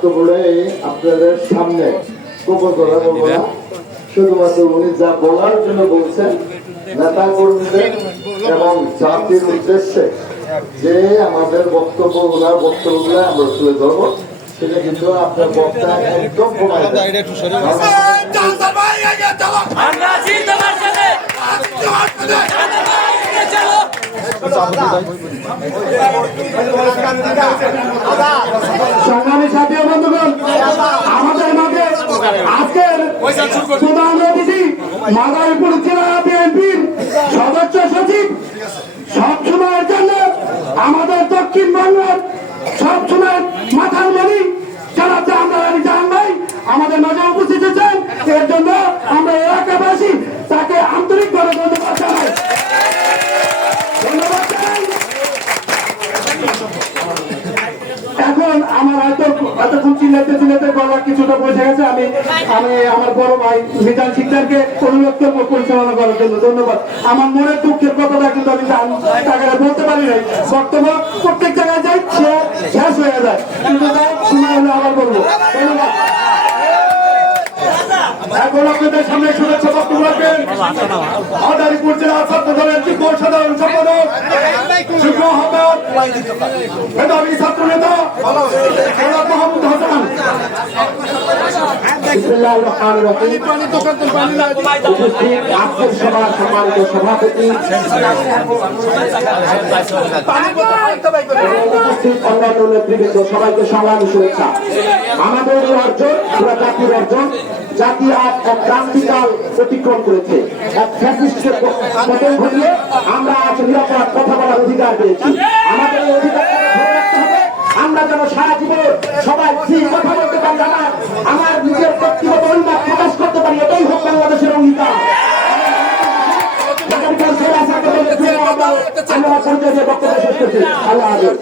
বক্তব্যে আপনাদের সামনে কথা বলবো না, শুধুমাত্র উনি যা বলার জন্য বলছেন নেতা কর্মীদের এবং জাতির উদ্দেশ্যে যে আমাদের বক্তব্য ওনার বক্তব্যগুলো আমরা তুলে ধরবো, সেটা কিন্তু আপনার বক্তা একদম কমায় সংগ্রামী সাথী ও বন্ধুগণ, আমাদের মাঝে আজকের প্রধান অতিথি মাদারীপুর জেলা বিএনপির সদস্য সচিব, সবসময়ের জন্য আমাদের দক্ষিণ বাংলার সবসময় মাথার মণি যারা জাহান ভাই আমাদের মাঝে উপস্থিত হয়েছেন। এর জন্য আমরা এলাকাবাসী তাকে আন্তরিকভাবে ধন্যবাদ জানাই। ধন্যবাদ জানাই। এখন আমার এতক্ষণ চিল্লাতে গলা কিছুটা বোঝা গেছে। আমি আমার বড় ভাই মিজান শিকদারকে অনুরোধ করবো পরিচালনা করার জন্য। ধন্যবাদ। আমার মনের দুঃখের কথাটা কিন্তু আমি জায়গায় বলতে পারি নাই। বক্তব্য প্রত্যেক জায়গায় যাই শেষ হয়ে যায়, কিন্তু সময় হলে আবার বলবো। ধন্যবাদ। এখন আপনাদের সামনে শুভেচ্ছা বক্তব্য রাখবেন মাদারীপুর জেলা ছাত্র দলের যুগ্ম সাধারণ সম্পাদক, যুগ্ম আহ্বায়ক, মেধাবী ছাত্র নেতা মাহমুদ হাসান। আজকের সভার সম্মানিত সভাপতি, উপস্থিত অন্যান্য নেতৃবৃন্দ, সবাইকে সংগ্রামী শুভেচ্ছা। আমাদের এই অর্জন পুরো জাতির অর্জন। জাতি আজ এক ক্রান্তিকাল অতিক্রম করেছে। এক ফ্যাসিস্টের পতন ঘটিয়ে আমরা আজ নিরাপদ কথা বলার অধিকার পেয়েছি। আমাদের এই অধিকার ধরে রাখতে হবে। আমরা যেন সারা জীবন সবাই ঠিক কথা বলতে পারি, আমার নিজের ব্যক্তিগত অভিমত প্রকাশ করতে পারি, এটাই হোক বাংলাদেশের অঙ্গীকার। আমরা পরিচয় দিয়ে বক্তব্য শেষ করছি। আল্লাহ হাফেজ।